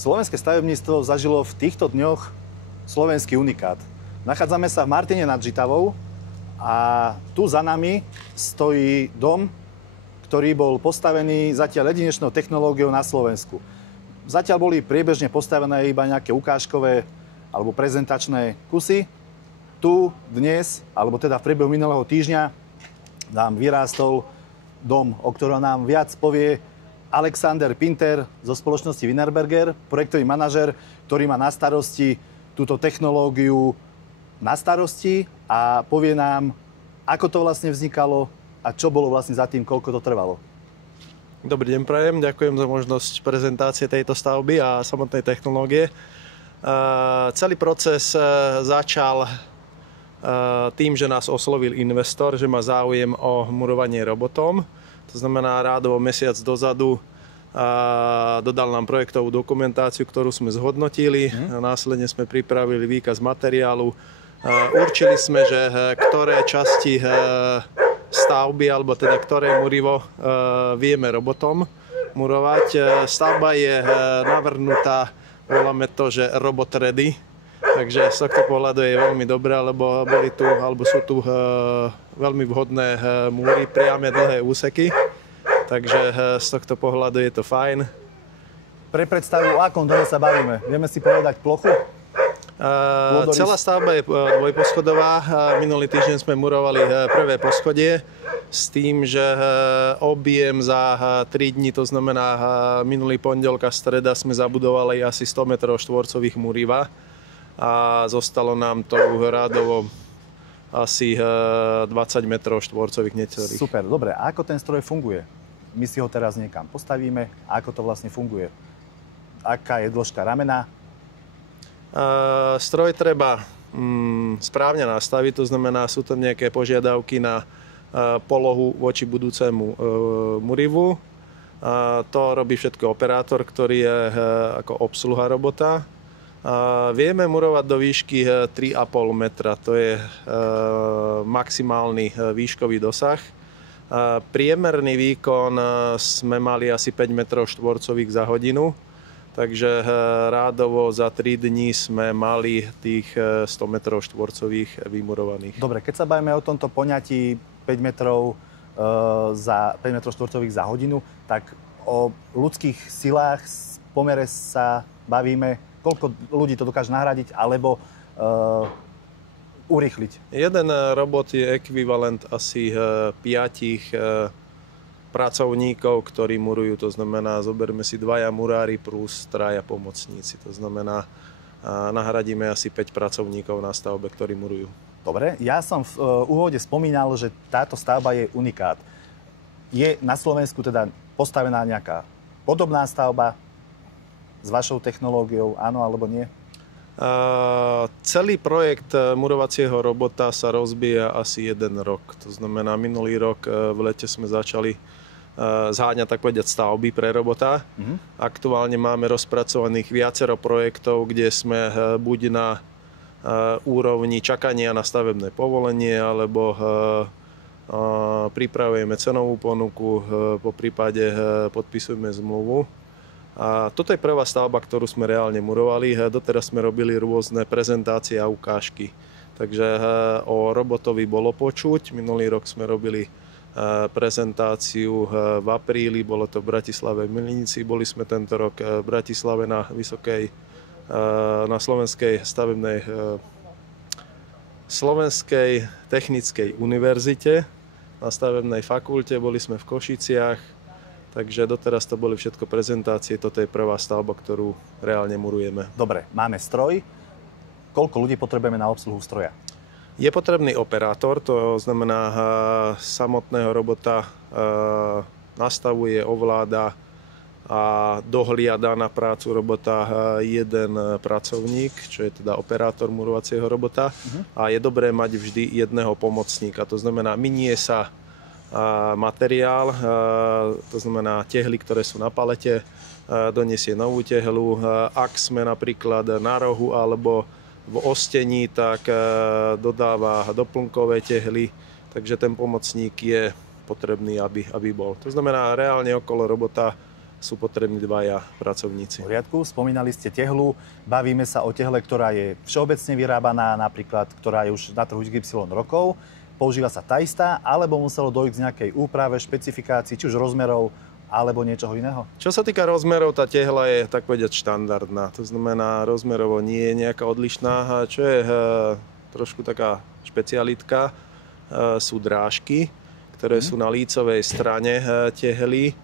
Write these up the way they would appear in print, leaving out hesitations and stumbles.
Slovenské stavebníctvo zažilo v týchto dňoch slovenský unikát. Nachádzame sa v Martine nad Žitavou a tu za nami stojí dom, ktorý bol postavený zatiaľ jedinečnou technológiou na Slovensku. Zatiaľ boli priebežne postavené iba nejaké ukážkové alebo prezentačné kusy. Tu dnes, alebo teda v priebehu minulého týždňa, nám vyrástol dom, o ktorom nám viac povie Alexander Pinter zo spoločnosti Wienerberger, projektový manažer, ktorý má na starosti túto technológiu na starosti a povie nám, ako to vlastne vznikalo a čo bolo vlastne za tým, koľko to trvalo. Dobrý deň prajem, ďakujem za možnosť prezentácie tejto stavby a samotnej technológie. Celý proces začal tým, že nás oslovil investor, že má záujem o murovanie robotom. To znamená, rádovo mesiac dozadu dodal nám projektovú dokumentáciu, ktorú sme zhodnotili. Následne sme pripravili výkaz materiálu. Určili sme, že ktoré časti stavby, alebo teda ktoré murivo vieme robotom murovať. Stavba je navrhnutá, voláme to, že robot ready. Takže z tohto pohľadu je veľmi dobré, lebo sú tu veľmi vhodné múry, priame dlhé úseky. Takže z tohto pohľadu je to fajn. Pre predstavu, o akom dome sa bavíme? Vieme si povedať plochu? Celá stavba je dvojposchodová. Minulý týždeň sme murovali prvé poschodie s tým, že objem za 3 dní, to znamená minulý pondelok a streda, sme zabudovali asi 100 m2 múriva. A zostalo nám to rádovo asi 20 m2 necelých. Super, dobre. A ako ten stroj funguje? My si ho teraz niekam postavíme. A ako to vlastne funguje? Aká je dĺžka ramena? Stroj treba správne nastaviť, to znamená, sú tam nejaké požiadavky na polohu voči budúcemu murivu. To robí všetko operátor, ktorý je ako obsluha robota. Vieme murovať do výšky 3,5 metra, to je maximálny výškový dosah. Priemerný výkon sme mali asi 5 m2 za hodinu, takže rádovo za 3 dní sme mali tých 100 m2 vymurovaných. Dobre, keď sa bavíme o tomto poňatí 5 metrov za 5 m2 za hodinu, tak o ľudských silách v pomere sa bavíme. Koľko ľudí to dokáže nahradiť alebo urýchliť? Jeden robot je ekvivalent asi 5 pracovníkov, ktorí murujú. To znamená, zoberme si 2 murári plus 3 pomocníci. To znamená, nahradíme asi 5 pracovníkov na stavbe, ktorí murujú. Dobre, ja som v úvode spomínal, že táto stavba je unikát. Je na Slovensku teda postavená nejaká podobná stavba s vašou technológiou, áno alebo nie? Celý projekt murovacieho robota sa rozbieha asi 1 rok. To znamená, minulý rok v lete sme začali zháňať, tak povedať, stavby pre robota. Aktuálne máme rozpracovaných viacero projektov, kde sme buď na úrovni čakania na stavebné povolenie, alebo pripravujeme cenovú ponuku, po prípade podpisujeme zmluvu. A toto je prvá stavba, ktorú sme reálne murovali. Doteraz sme robili rôzne prezentácie a ukážky. Takže o robotovi bolo počuť. Minulý rok sme robili prezentáciu v apríli, bolo to v Bratislave v Milnici. Boli sme tento rok v Bratislave na Slovenskej technickej univerzite, na stavebnej fakulte. Boli sme v Košiciach. Takže doteraz to boli všetko prezentácie, toto je prvá stavba, ktorú reálne murujeme. Dobre, máme stroj. Koľko ľudí potrebujeme na obsluhu stroja? Je potrebný operátor, to znamená samotného robota nastavuje, ovláda a dohliada na prácu robota jeden pracovník, čo je teda operátor murovacieho robota. A je dobré mať vždy jedného pomocníka, to znamená, minie sa materiál, to znamená tehly, ktoré sú na palete, donesie novú tehlu. Ak sme napríklad na rohu alebo v ostení, tak dodáva doplnkové tehly, takže ten pomocník je potrebný, aby bol. To znamená, reálne okolo robota sú potrební 2 pracovníci. V poriadku, spomínali ste tehlu, bavíme sa o tehle, ktorá je všeobecne vyrábaná, napríklad, ktorá je už na trhu XY rokov, používa sa tá istá, alebo muselo dojsť k nejakej úprave, špecifikácii, či už rozmerov, alebo niečoho iného? Čo sa týka rozmerov, tá tehla je tak povedať štandardná. To znamená, rozmerovo nie je nejaká odlišná. Čo je trošku taká špecialitka, sú drážky, ktoré sú na lícovej strane tehly.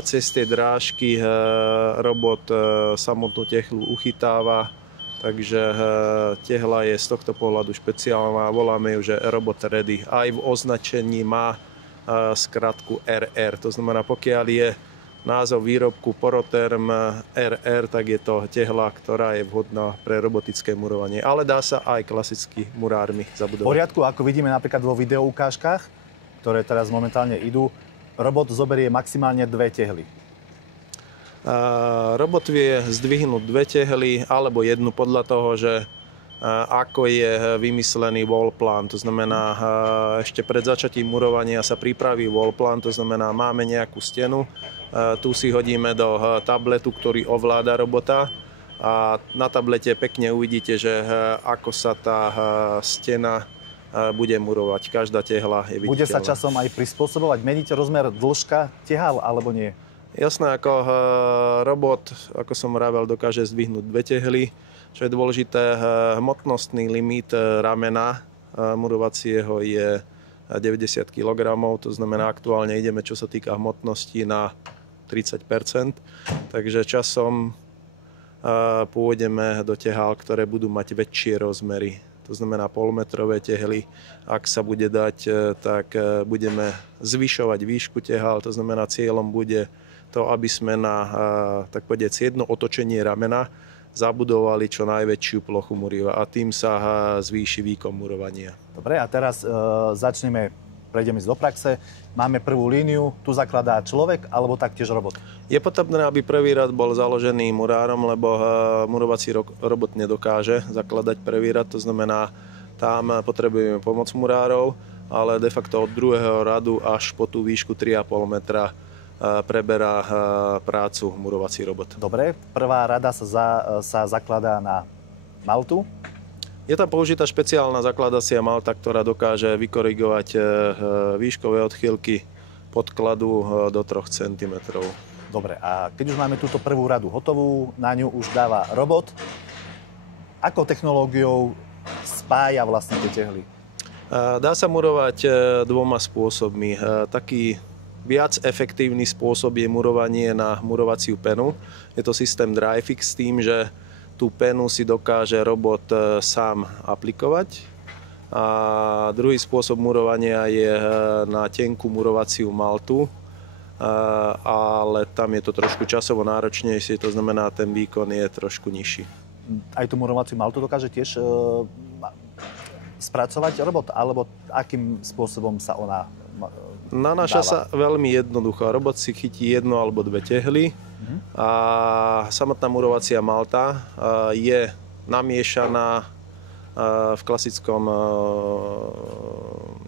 Cez tie drážky robot samotnú tehlu uchytáva, takže tehla je z tohto pohľadu špeciálna, voláme ju, že Robot Ready. Aj v označení má skratku RR, to znamená, pokiaľ je názov výrobku Porotherm RR, tak je to tehla, ktorá je vhodná pre robotické murovanie, ale dá sa aj klasicky murármi zabudovať. V poriadku, ako vidíme napríklad vo videoukážkach, ktoré teraz momentálne idú, robot zoberie maximálne 2 tehly. Robot vie zdvihnúť 2 tehly alebo jednu podľa toho, že ako je vymyslený wallplan. To znamená, ešte pred začatím murovania sa pripraví wallplan, to znamená, máme nejakú stenu, tu si hodíme do tabletu, ktorý ovláda robota a na tablete pekne uvidíte, že ako sa tá stena bude murovať. Každá tehla je viditeľná. Bude sa časom aj prispôsobovať? Meníte rozmer dĺžka tehal, alebo nie? Jasné, ako robot, ako som vravel, dokáže zdvihnúť 2 tehly. Čo je dôležité, hmotnostný limit ramena murovacieho je 90 kg. To znamená, aktuálne ideme, čo sa týka hmotnosti, na 30%. Takže časom pôjdeme do tehál, ktoré budú mať väčšie rozmery. To znamená polmetrové tehly. Ak sa bude dať, tak budeme zvyšovať výšku tehál. To znamená, cieľom bude to, aby sme na, tak povedať, jedno otočenie ramena zabudovali čo najväčšiu plochu muriva a tým sa zvýši výkon murovania. Dobre, a teraz prejdeme do praxe. Máme prvú líniu, tu zakladá človek alebo taktiež robot? Je potrebné, aby prvý rad bol založený murárom, lebo murovací robot nedokáže zakladať prvý rad, to znamená, tam potrebujeme pomoc murárov, ale de facto od druhého radu až po tú výšku 3,5 metra preberá prácu murovací robot. Dobre, prvá rada sa zakladá na maltu. Je tam použitá špeciálna zakladacia malta, ktorá dokáže vykorigovať výškové odchýlky podkladu do 3 cm. Dobre, a keď už máme túto prvú radu hotovú, na ňu už dáva robot. Akou technológiou spája vlastne tie tehly? Dá sa murovať 2 spôsobmi. Taký viac efektívny spôsob je murovanie na murovaciu penu. Je to systém DryFix s tým, že tú penu si dokáže robot sám aplikovať. A druhý spôsob murovania je na tenkú murovaciu maltu, ale tam je to trošku časovo náročnejšie, to znamená, ten výkon je trošku nižší. Aj tú murovaciu maltu dokáže tiež spracovať robot, alebo akým spôsobom sa ona nanáša sa veľmi jednoducho. Robot si chytí 1 alebo 2 tehly a samotná murovacia malta je namiešaná v klasickom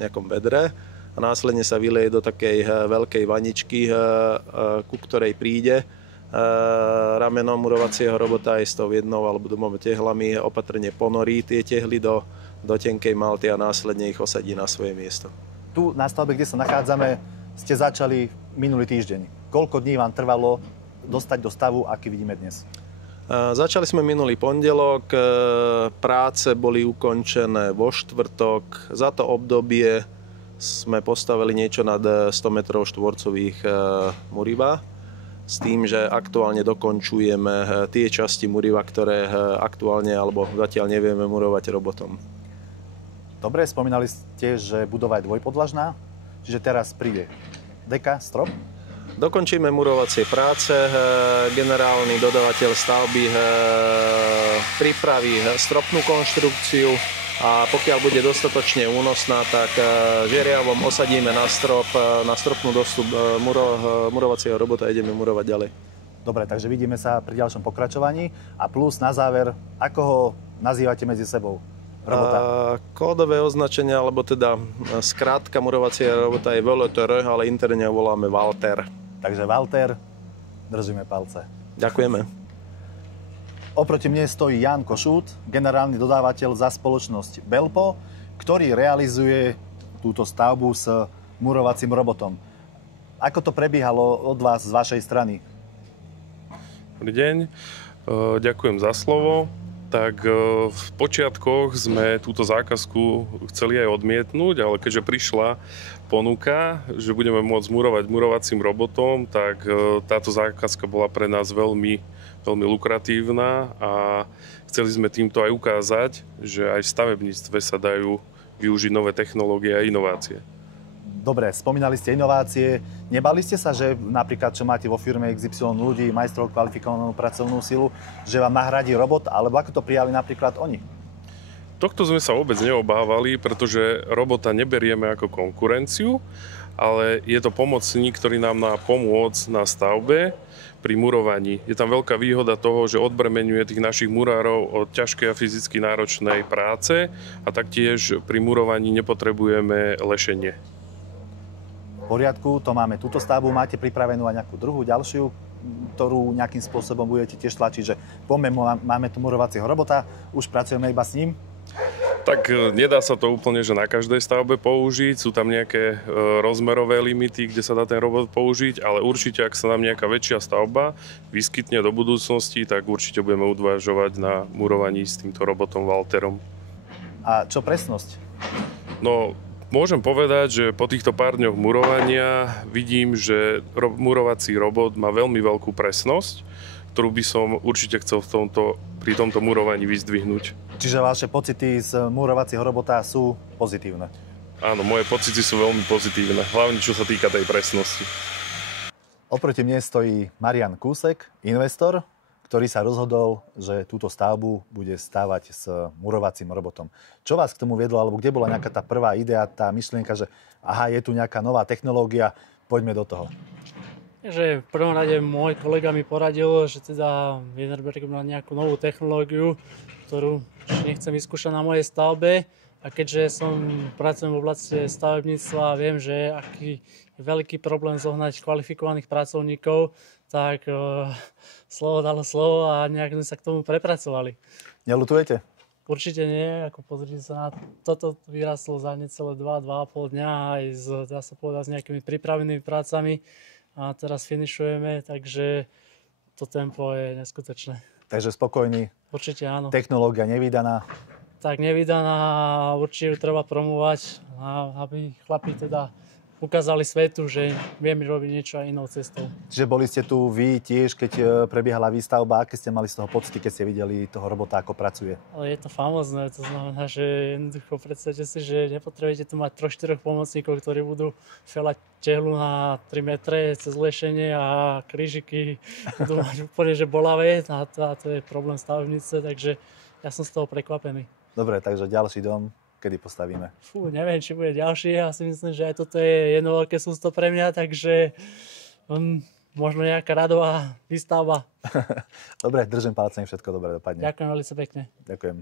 nejakom vedre a následne sa vyleje do takej veľkej vaničky, ku ktorej príde rameno murovacieho robota aj s tou 1 alebo 2 tehlami, opatrne ponorí tie tehly do tenkej malty a následne ich osadí na svoje miesto. Tu na stavbe, kde sa nachádzame, ste začali minulý týždeň. Koľko dní vám trvalo dostať do stavu, aký vidíme dnes? Začali sme minulý pondelok, práce boli ukončené vo štvrtok. Za to obdobie sme postavili niečo nad 100 metrov štvorcových muriva, s tým, že aktuálne dokončujeme tie časti muriva, ktoré aktuálne alebo zatiaľ nevieme murovať robotom. Dobre, spomínali ste, že budova je dvojpodlažná, čiže teraz príde deka, strop. Dokončíme murovacie práce, generálny dodávateľ stavby pripraví stropnú konštrukciu a pokiaľ bude dostatočne únosná, tak žeriavom osadíme na strop, na stropnú dostup murovacieho robota a ideme murovať ďalej. Dobre, takže vidíme sa pri ďalšom pokračovaní a plus na záver, ako ho nazývate medzi sebou? Kódové označenie, alebo teda skrátka murovacieho robota je VLTR, ale interne ho voláme Walter. Takže Walter, Držíme palce. Ďakujeme. Oproti mne stojí Ján Košút, generálny dodávateľ za spoločnosť Belpo, ktorý realizuje túto stavbu s murovacím robotom. Ako to prebiehalo od vás, z vašej strany? Dobrý deň, ďakujem za slovo. Tak v počiatkoch sme túto zákazku chceli aj odmietnúť, ale keďže prišla ponuka, že budeme môcť murovať murovacím robotom, tak táto zákazka bola pre nás veľmi lukratívna a chceli sme týmto aj ukázať, že aj v stavebníctve sa dajú využiť nové technológie a inovácie. Dobre, spomínali ste inovácie. Nebali ste sa, že napríklad, čo máte vo firme XY ľudí, majstrov kvalifikovanú pracovnú silu, že vám nahradí robot, alebo ako to prijali napríklad oni? Tohto sme sa vôbec neobávali, pretože robota neberieme ako konkurenciu, ale je to pomocník, ktorý nám má pomôcť na stavbe pri murovaní. Je tam veľká výhoda toho, že odbremeňuje tých našich murárov od ťažkej a fyzicky náročnej práce a taktiež pri murovaní nepotrebujeme lešenie. V poriadku, to máme túto stavbu, máte pripravenú aj nejakú druhú, ďalšiu, ktorú nejakým spôsobom budete tiež tlačiť, že máme tu murovacieho robota, už pracujeme iba s ním? Tak nedá sa to úplne, že na každej stavbe použiť, sú tam nejaké rozmerové limity, kde sa dá ten robot použiť, ale určite, ak sa nám nejaká väčšia stavba vyskytne do budúcnosti, tak určite budeme uvažovať na murovaní s týmto robotom Walterom. A čo presnosť? No, môžem povedať, že po týchto pár dňoch murovania vidím, že murovací robot má veľmi veľkú presnosť, ktorú by som určite chcel pri tomto murovaní vyzdvihnúť. Čiže vaše pocity z murovacieho robota sú pozitívne? Áno, moje pocity sú veľmi pozitívne, hlavne čo sa týka tej presnosti. Oproti mne stojí Marian Kúsek, investor, ktorý sa rozhodol, že túto stavbu bude stavať s murovacím robotom. Čo vás k tomu viedlo, alebo kde bola nejaká tá prvá idea, tá myšlienka, že aha, je tu nejaká nová technológia, poďme do toho? Takže v prvom rade môj kolega mi poradil, že teda Wienerberger má nejakú novú technológiu, ktorú nechcem vyskúšať na mojej stavbe. A keďže pracujem v oblasti stavebníctva a viem, že aký je veľký problém zohnať kvalifikovaných pracovníkov, tak slovo dalo slovo a nejak sme sa k tomu prepracovali. Neľutujete? Určite nie, ako pozrite sa na toto vyrastlo za necelé 2,5 dňa aj dá sa povedať, s nejakými pripravenými prácami a teraz finišujeme, takže to tempo je neskutočné. Takže spokojný? Určite áno. Technológia nevídaná? Tak nevydaná, určite ju treba promovať, aby chlapi teda ukázali svetu, že vieme robiť niečo aj inou cestou. Čiže boli ste tu vy tiež, keď prebiehala výstavba, aké ste mali z toho pocity, keď ste videli toho robota, ako pracuje? Ale je to famózne, to znamená, že jednoducho predstavte si, že nepotrebujete tu mať 3-4 pomocníkov, ktorí budú felať tehlu na 3 metre cez lešenie a krížiky budú mať úplne že bolavé a to je problém stavebnice, takže ja som z toho prekvapený. Dobre, takže ďalší dom, kedy postavíme? Neviem, či bude ďalší. Ja si myslím, že aj toto je jedno veľké sústo pre mňa, takže možno nejaká radová výstavba. Dobre, držím palce, nech všetko dobre dopadne. Ďakujem veľmi pekne. Ďakujem.